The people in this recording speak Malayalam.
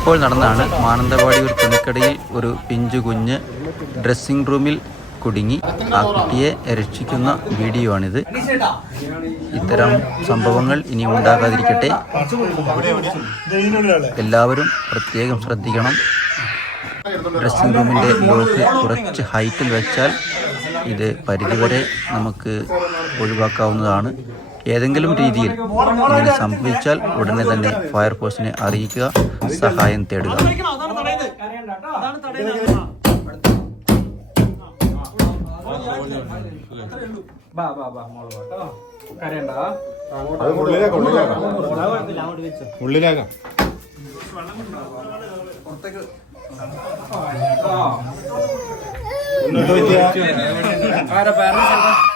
ഇപ്പോൾ നടന്നാണ് മാനന്തവാടി ഒരു തുണിക്കടയിൽ ഒരു പിഞ്ചു കുഞ്ഞ് ഡ്രസ്സിംഗ് റൂമിൽ കുടുങ്ങി ആ കുട്ടിയെ രക്ഷിക്കുന്ന വീഡിയോ ആണിത് ഇത്തരം സംഭവങ്ങൾ ഇനി ഉണ്ടാകാതിരിക്കട്ടെ. എല്ലാവരും പ്രത്യേകം ശ്രദ്ധിക്കണം. ഡ്രസ്സിംഗ് റൂമിന്റെ ലോക്ക് കുറച്ച് ഹൈറ്റിൽ വെച്ചാൽ ഇത് പരിധിവരെ നമുക്ക് ഒഴിവാക്കാവുന്നതാണ്. ഏതെങ്കിലും രീതിയിൽ ഇങ്ങനെ സംഭവിച്ചാൽ ഉടനെ തന്നെ ഫയർഫോഴ്സിനെ അറിയിക്കുക സഹായം തേടുക. ബാ ബാ ബാ മോൾ